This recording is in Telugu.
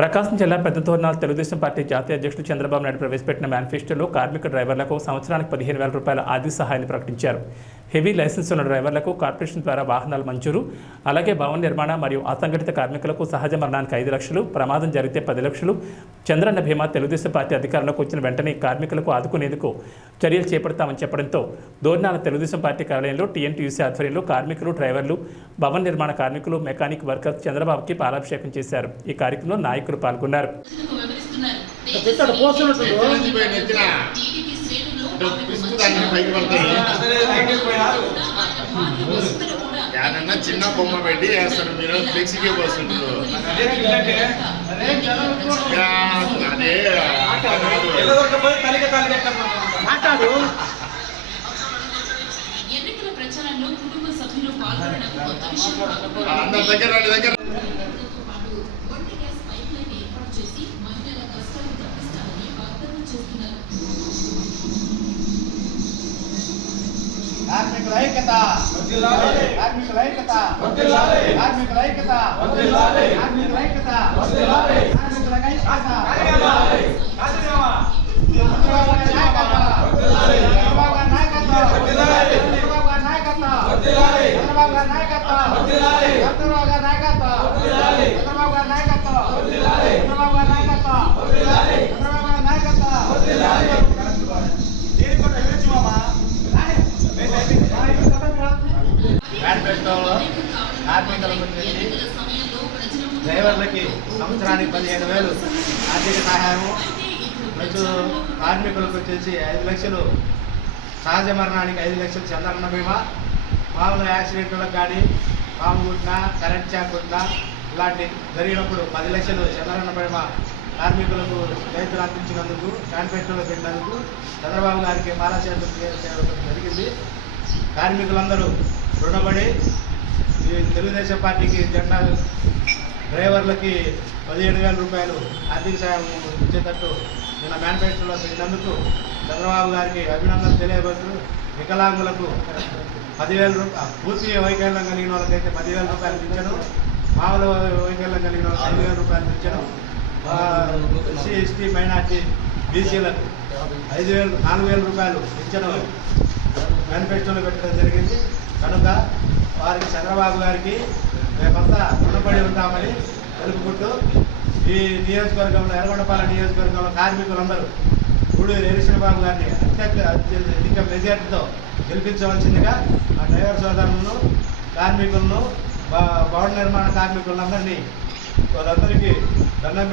ప్రకాశం జిల్లా పెద్ద పెద్దతోర్నాల్ తెలుగుదేశం పార్టీ జాతీయ అధ్యక్షుడు చంద్రబాబు నాయుడు ప్రవేశపెట్టిన మేనిఫెస్టోలో కార్మిక డ్రైవర్లకు సంవత్సరానికి పదిహేను వేల రూపాయల ఆర్థిక సహాయాన్ని ప్రకటించారు. హెవీ లైసెన్స్ ఉన్న డ్రైవర్లకు కార్పొరేషన్ ద్వారా వాహనాలు మంజూరు అలాగే భవన నిర్మాణ మరియు అసంఘటిత కార్మికులకు సహజ మరణానికి ఐదు లక్షలు ప్రమాదం జరిగితే పది లక్షలు. చంద్రన్న భీమా తెలుగుదేశం పార్టీ అధికారంలోకి వచ్చిన వెంటనే కార్మికులకు ఆదుకునేందుకు చర్యలు చేపడతామని చెప్పడంతో దోర్నాల తెలుగుదేశం పార్టీ కార్యాలయంలో టీఎన్టీయూసీ ఆధ్వర్యంలో కార్మికులు డ్రైవర్లు భవన నిర్మాణ కార్మికులు మెకానిక్ వర్కర్స్ చంద్రబాబుకి పాలాభిషేకం చేశారు. ఈ కార్యక్రమంలో నాయకులు నాయకులు పాల్గొన్నారు. చిన్న బొమ్మ పెట్టి అసలు మీరు ఫ్లెక్సీకే పోస్తుంటారు అందరి దగ్గర దగ్గర కార్మికుల ఐక్యత. కార్మికుల ఐక్యత. కార్మికుల ఐక్యత. కార్మికుల ఐక్యత. కార్మికుల నాయకత్వం. నాయకత్వం. నాయకత్వం. నాయకత్వం. మేనిఫెస్టోలో కార్మికుల గురించి డ్రైవర్లకి సంవత్సరానికి పదిహేను వేలు ఆర్థిక సహాయము ప్రతి కార్మికులకు వచ్చేసి ఐదు లక్షలు సహజ మరణానికి ఐదు లక్షలు చంద్రన్న బీమా మామూలు యాక్సిడెంట్లకు కానీ పాము కుట్టినా కరెంట్ షాక్ కుట్టినా ఇలాంటి జరిగినప్పుడు పది లక్షలు చంద్రన్న బీమా కార్మికులకు రైతులు అందించినందుకు కాన్ఫెక్టర్లు పెట్టినందుకు చంద్రబాబు గారికి పాలాచేతులు చేయడం జరిగింది. కార్మికులందరూ రుణపడి ఈ తెలుగుదేశం పార్టీకి జెండా డ్రైవర్లకి పదిహేడు వేల రూపాయలు ఆర్థిక సాయం ఇచ్చేటట్టు నిన్న మేనిఫెస్టోలో పెట్టినందుకు చంద్రబాబు గారికి అభినందనలు తెలియబడుతూ వికలాంగులకు పదివేల రూపాయలు పూర్తి వైకల్యం కలిగిన వాళ్ళకైతే పదివేల రూపాయలు ఇచ్చాను. మామూలు వైకల్యం కలిగిన వాళ్ళకి ఐదు వేల రూపాయలు ఇచ్చాను. ఎస్సీ ఎస్టీ మైనార్టీ బీసీలకు ఐదు వేలు నాలుగు వేల రూపాయలు ఇచ్చాను మేనిఫెస్టోలో పెట్టడం జరిగింది. కనుక వారికి చంద్రబాబు గారికి మేమంతా రుణపడి ఉంటామని తెలుపుకుంటూ ఈ నియోజకవర్గంలో ఎర్రగొండపాల నియోజకవర్గంలో కార్మికులందరూ గూడూరు ఎరిసిన గారిని అత్యధిక అత్యధిక మెజార్టీతో గెలిపించవలసిందిగా ఆ డ్రైవర్ సోదరులను కార్మికులను భవన నిర్మాణ కార్మికులందరినీ వాళ్ళందరికీ దండం